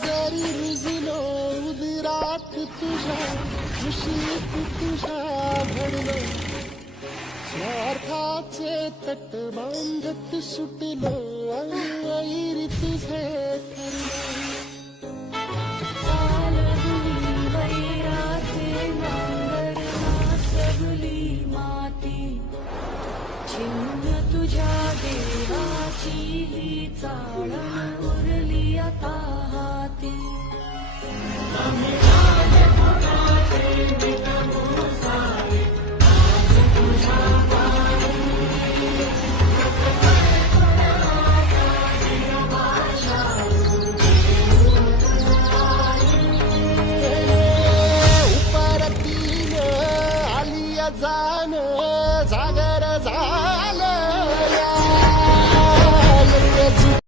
जरी रुजलो उदरात तुझ्या खुशीत तुझ्या घडलो स्वार्थाचे तट बांधत सुटलो ऐरी तुझे ठरलो चालविली वैराचे नांगर सबली माती छिन्न तुझ्या देवाची ही चाळण उरली आता हाती